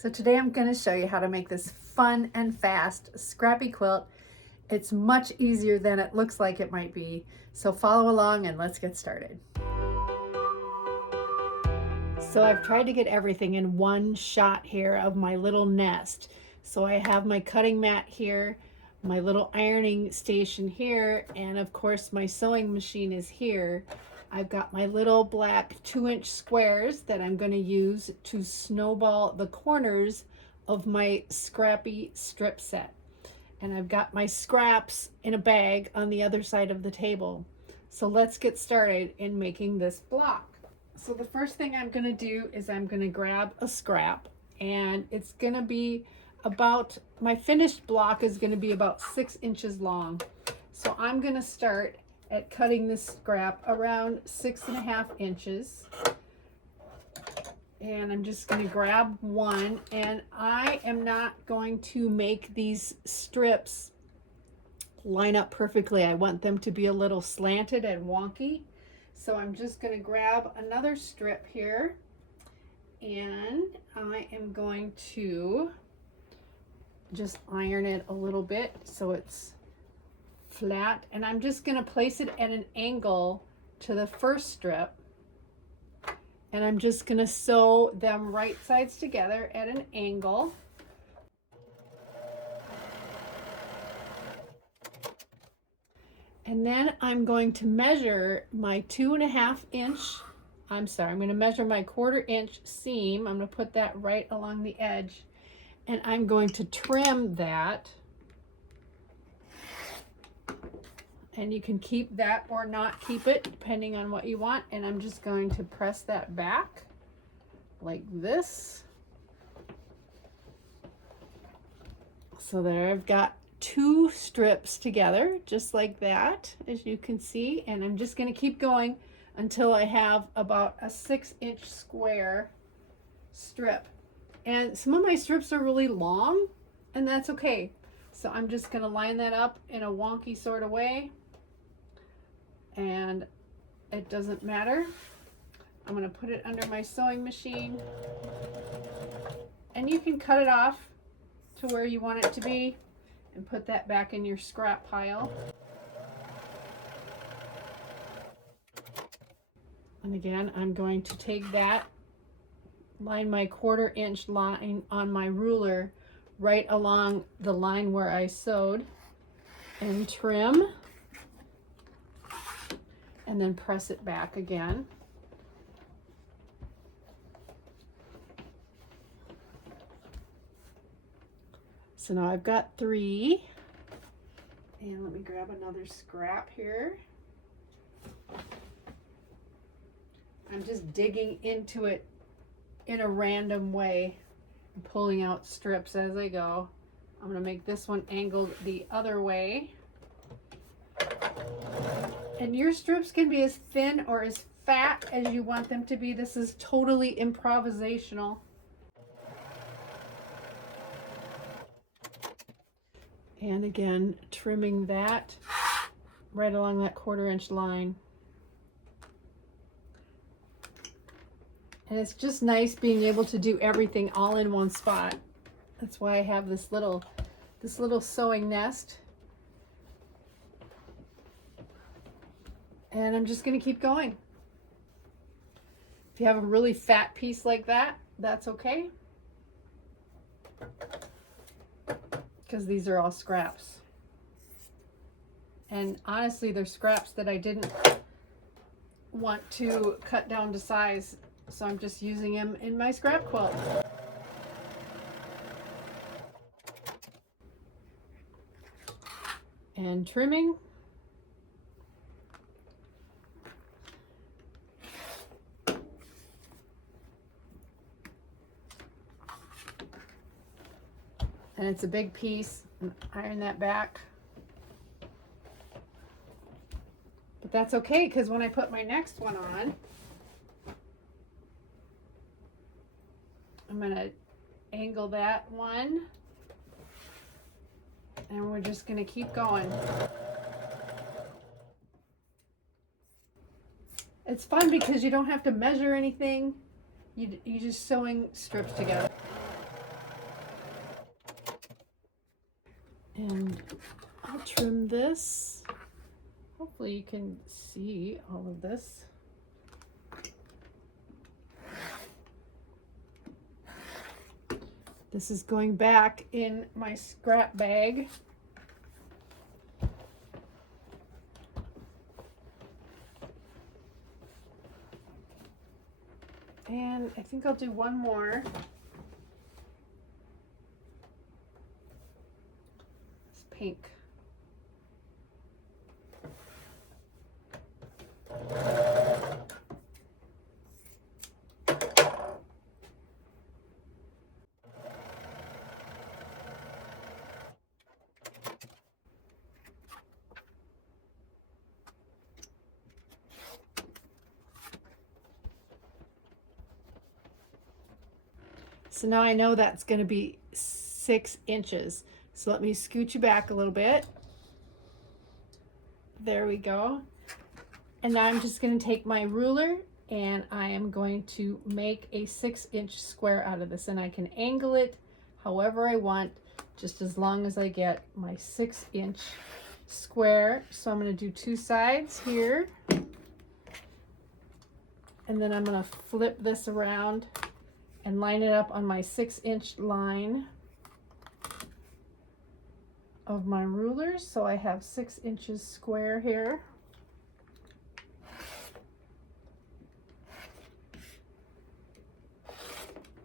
So today I'm going to show you how to make this fun and fast scrappy quilt. It's much easier than it looks like it might be. So follow along and let's get started. So I've tried to get everything in one shot here of my little nest. So I have my cutting mat here, my little ironing station here, and of course my sewing machine is here. I've got my little black 2-inch squares that I'm going to use to snowball the corners of my scrappy strip set. And I've got my scraps in a bag on the other side of the table. So let's get started in making this block. So the first thing I'm going to do is I'm going to grab a scrap, and it's going to be about, my finished block is going to be about 6 inches long. So I'm going to start at cutting this scrap around 6.5 inches. And I'm just going to grab one, and I am not going to make these strips line up perfectly. I want them to be a little slanted and wonky. So I'm just going to grab another strip here, and I am going to just iron it a little bit so it's flat, and I'm just going to place it at an angle to the first strip, and I'm just going to sew them right sides together at an angle. And then I'm going to measure my 2.5 inch, I'm going to measure my 1/4 inch seam. I'm going to put that right along the edge, and I'm going to trim that. And you can keep that or not keep it depending on what you want. And I'm just going to press that back like this. So there, I've got 2 strips together just like that, as you can see. And I'm just going to keep going until I have about a 6-inch square strip. And some of my strips are really long, and that's okay. So I'm just going to line that up in a wonky sort of way, and it doesn't matter. I'm going to put it under my sewing machine, and you can cut it off to where you want it to be and put that back in your scrap pile. And again, I'm going to take that, line my 1/4 inch line on my ruler right along the line where I sewed, and trim, and then press it back again. So now I've got 3, and let me grab another scrap here. I'm just digging into it in a random way, pulling out strips as I go. I'm going to make this one angled the other way. And your strips can be as thin or as fat as you want them to be. This is totally improvisational. And again, trimming that right along that 1/4 inch line. And it's just nice being able to do everything all in one spot. That's why I have this little sewing nest. And I'm just going to keep going. If you have a really fat piece like that, that's okay, because these are all scraps. And honestly, they're scraps that I didn't want to cut down to size, so I'm just using them in my scrap quilt. And trimming. And it's a big piece. Iron that back. But that's okay, because when I put my next one on, I'm going to angle that one, and we're just going to keep going. It's fun because you don't have to measure anything. You just sewing strips together. And I'll trim this. Hopefully you can see all of this. This is going back in my scrap bag. And I think I'll do one more. It's pink. So now I know that's going to be 6 inches. So let me scoot you back a little bit. There we go. And now I'm just going to take my ruler and I am going to make a 6-inch square out of this. And I can angle it however I want, just as long as I get my 6-inch square. So I'm going to do 2 sides here. And then I'm going to flip this around and line it up on my 6-inch line of my ruler. So I have 6 inches square here.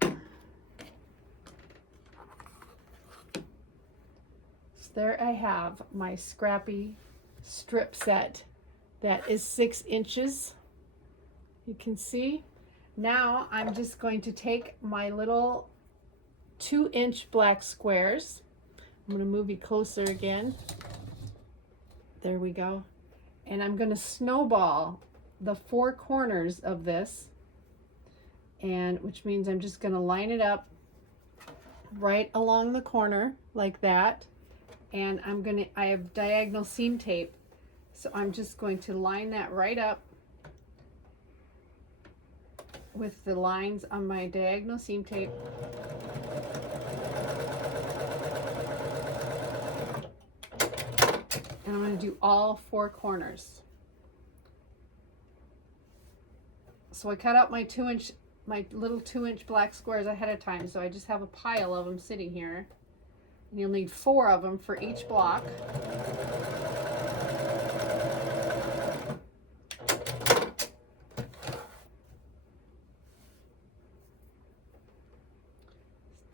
So there I have my scrappy strip set that is 6 inches. You can see. Now I'm just going to take my little 2-inch black squares. I'm going to move you closer again. There we go. And I'm going to snowball the 4 corners of this, and which means I'm just going to line it up right along the corner like that. And I have diagonal seam tape, so I'm just going to line that right up with the lines on my diagonal seam tape. And I'm going to do all 4 corners. So I cut out my little 2-inch black squares ahead of time, so I just have a pile of them sitting here. And you'll need 4 of them for each block.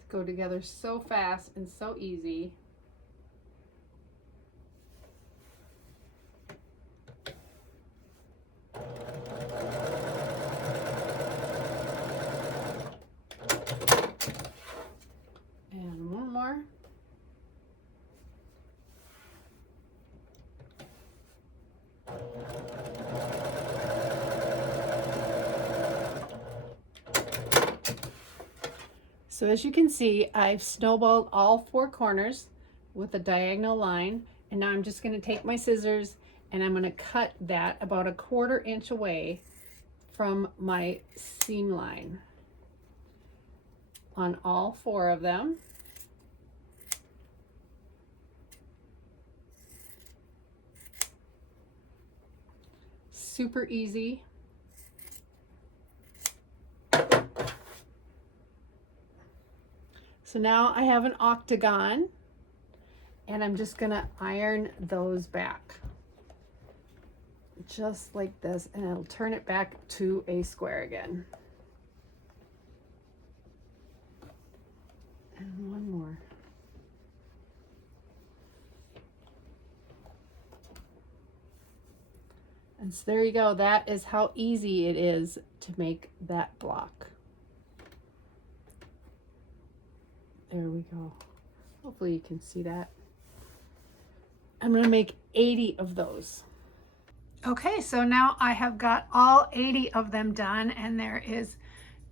Go together so fast and so easy. And one more. So as you can see, I've snowballed all 4 corners with a diagonal line, and now I'm just going to take my scissors and I'm going to cut that about 1/4 inch away from my seam line on all 4 of them. Super easy. So now I have an octagon, and I'm just going to iron those back just like this, and it'll turn it back to a square again. And one more. And so there you go. That is how easy it is to make that block. There we go. Hopefully you can see that. I'm going to make 80 of those. Okay, so now I have got all 80 of them done, and there is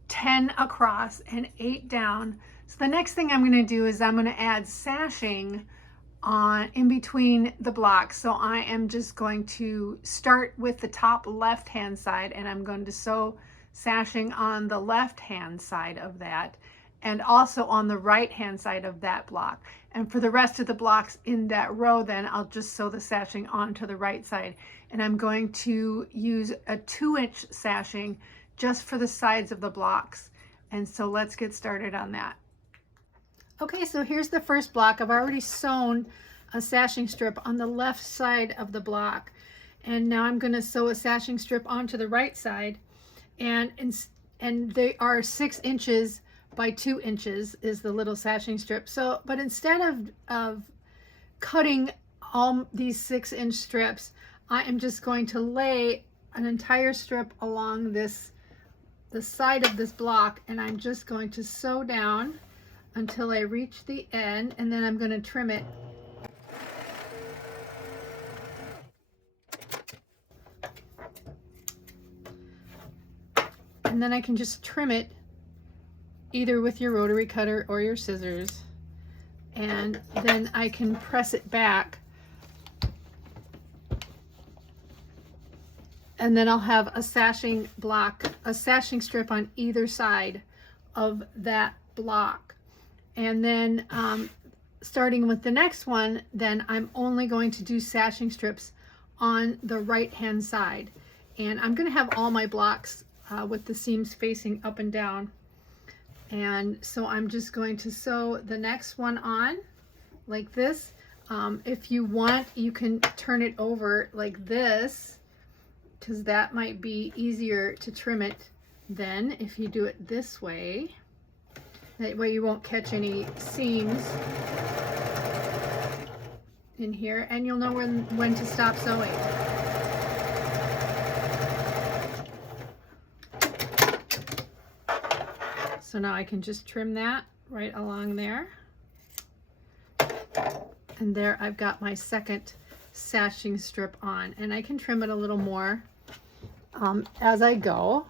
10 across and 8 down. So the next thing I'm going to do is I'm going to add sashing on in between the blocks. So I am just going to start with the top left hand side, and I'm going to sew sashing on the left hand side of that. and also on the right hand side of that block. And for the rest of the blocks in that row, then I'll just sew the sashing onto the right side. And I'm going to use a 2-inch sashing just for the sides of the blocks. And so let's get started on that. Okay, so here's the first block. I've already sewn a sashing strip on the left side of the block. And now I'm going to sew a sashing strip onto the right side. And they are 6 inches by 2 inches is the little sashing strip. So, but instead of cutting all these 6-inch strips, I am just going to lay an entire strip along the side of this block, and I'm just going to sew down until I reach the end, and then I'm going to trim it. And then I can just trim it either with your rotary cutter or your scissors, and then I can press it back, and then I'll have a sashing strip on either side of that block. And then starting with the next one, then I'm only going to do sashing strips on the right hand side, and I'm going to have all my blocks with the seams facing up and down. And so I'm just going to sew the next one on like this. If you want, you can turn it over like this, because that might be easier to trim it than if you do it this way. That way you won't catch any seams in here, and you'll know when to stop sewing. So now I can just trim that right along there. And there I've got my second sashing strip on, and I can trim it a little more as I go.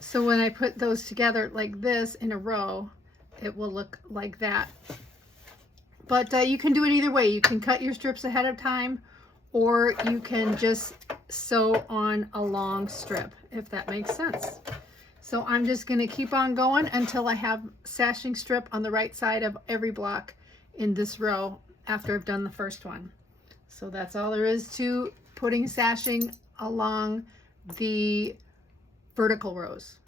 So when I put those together like this in a row, it will look like that. But you can do it either way. You can cut your strips ahead of time, or you can just sew on a long strip, if that makes sense. So I'm just going to keep on going until I have sashing strip on the right side of every block in this row after I've done the first one. So that's all there is to putting sashing along the vertical rows.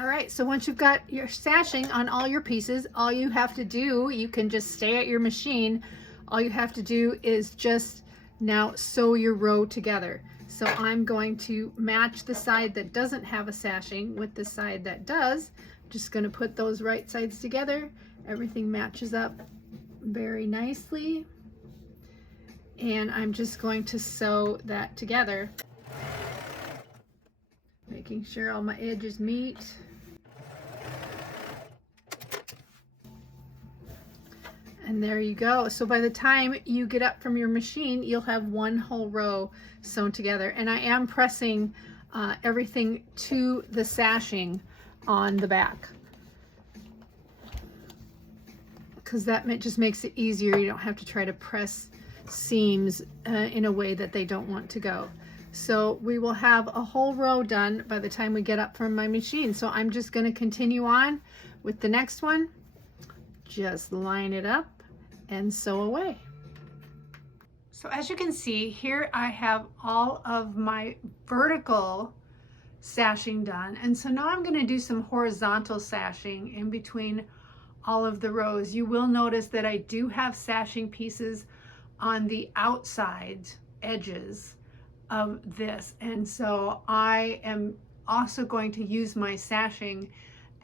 All right, so once you've got your sashing on all your pieces, all you have to do, you can just stay at your machine. All you have to do is just now sew your row together. So I'm going to match the side that doesn't have a sashing with the side that does. Just going to put those right sides together. Everything matches up very nicely. And I'm just going to sew that together, making sure all my edges meet. And there you go. So by the time you get up from your machine, you'll have one whole row sewn together. And I am pressing everything to the sashing on the back, because that just makes it easier. You don't have to try to press seams in a way that they don't want to go. So we will have a whole row done by the time we get up from my machine. So I'm just going to continue on with the next one. Just line it up and sew away. So as you can see here, I have all of my vertical sashing done, and so now I'm going to do some horizontal sashing in between all of the rows. You will notice that I do have sashing pieces on the outside edges of this, and so I am also going to use my sashing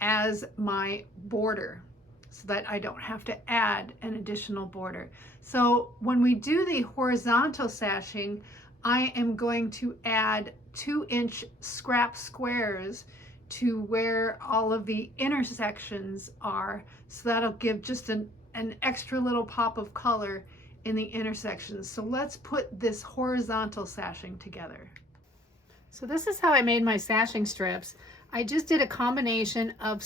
as my border, so that I don't have to add an additional border. So when we do the horizontal sashing, I am going to add 2-inch scrap squares to where all of the intersections are. So that'll give just an extra little pop of color in the intersections. So let's put this horizontal sashing together. So this is how I made my sashing strips. I just did a combination of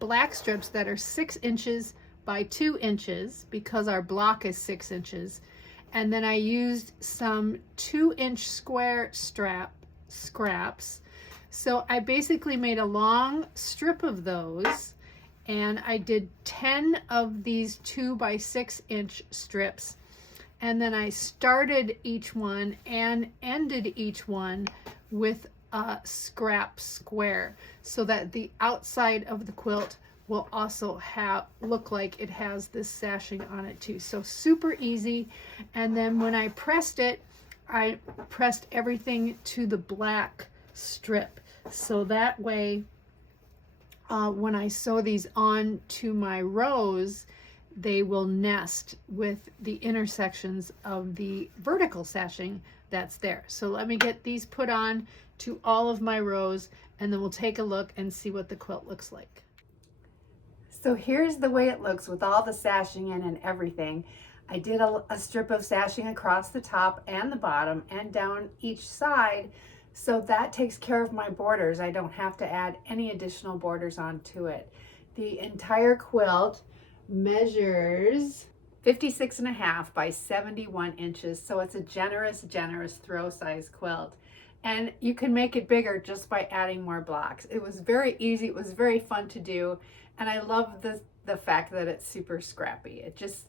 black strips that are 6 inches by 2 inches because our block is 6 inches. And then I used some 2-inch square scraps. So I basically made a long strip of those, and I did 10 of these 2 by 6 inch strips, and then I started each one and ended each one with a scrap square so that the outside of the quilt will also look like it has this sashing on it too. So super easy. And then when I pressed it, I pressed everything to the black strip, so that way when I sew these on to my rows, they will nest with the intersections of the vertical sashing that's there. So let me get these put on to all of my rows, and then we'll take a look and see what the quilt looks like. So here's the way it looks with all the sashing in and everything. I did a strip of sashing across the top and the bottom and down each side, so that takes care of my borders. I don't have to add any additional borders onto it. The entire quilt measures 56.5 by 71 inches, so it's a generous throw size quilt. And you can make it bigger just by adding more blocks. It was very easy, it was very fun to do, and I love the fact that it's super scrappy. It just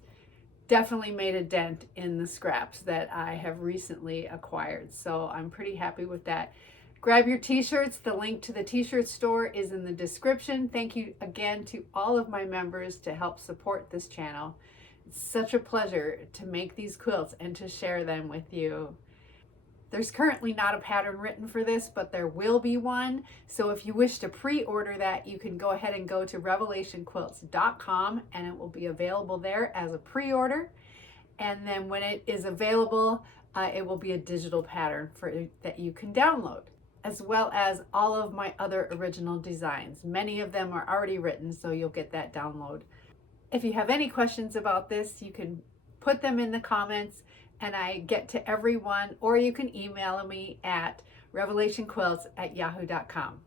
definitely made a dent in the scraps that I have recently acquired. So I'm pretty happy with that. Grab your t-shirts. The link to the t-shirt store is in the description. Thank you again to all of my members to help support this channel. It's such a pleasure to make these quilts and to share them with you. There's currently not a pattern written for this, but there will be one. So if you wish to pre-order that, you can go ahead and go to revelationquilts.com and it will be available there as a pre-order. And then when it is available, it will be a digital pattern that you can download, as well as all of my other original designs. Many of them are already written, so you'll get that download. If you have any questions about this, you can put them in the comments and I get to everyone, or you can email me at revelationquilts@yahoo.com.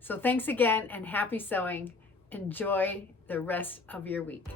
So thanks again and happy sewing. Enjoy the rest of your week.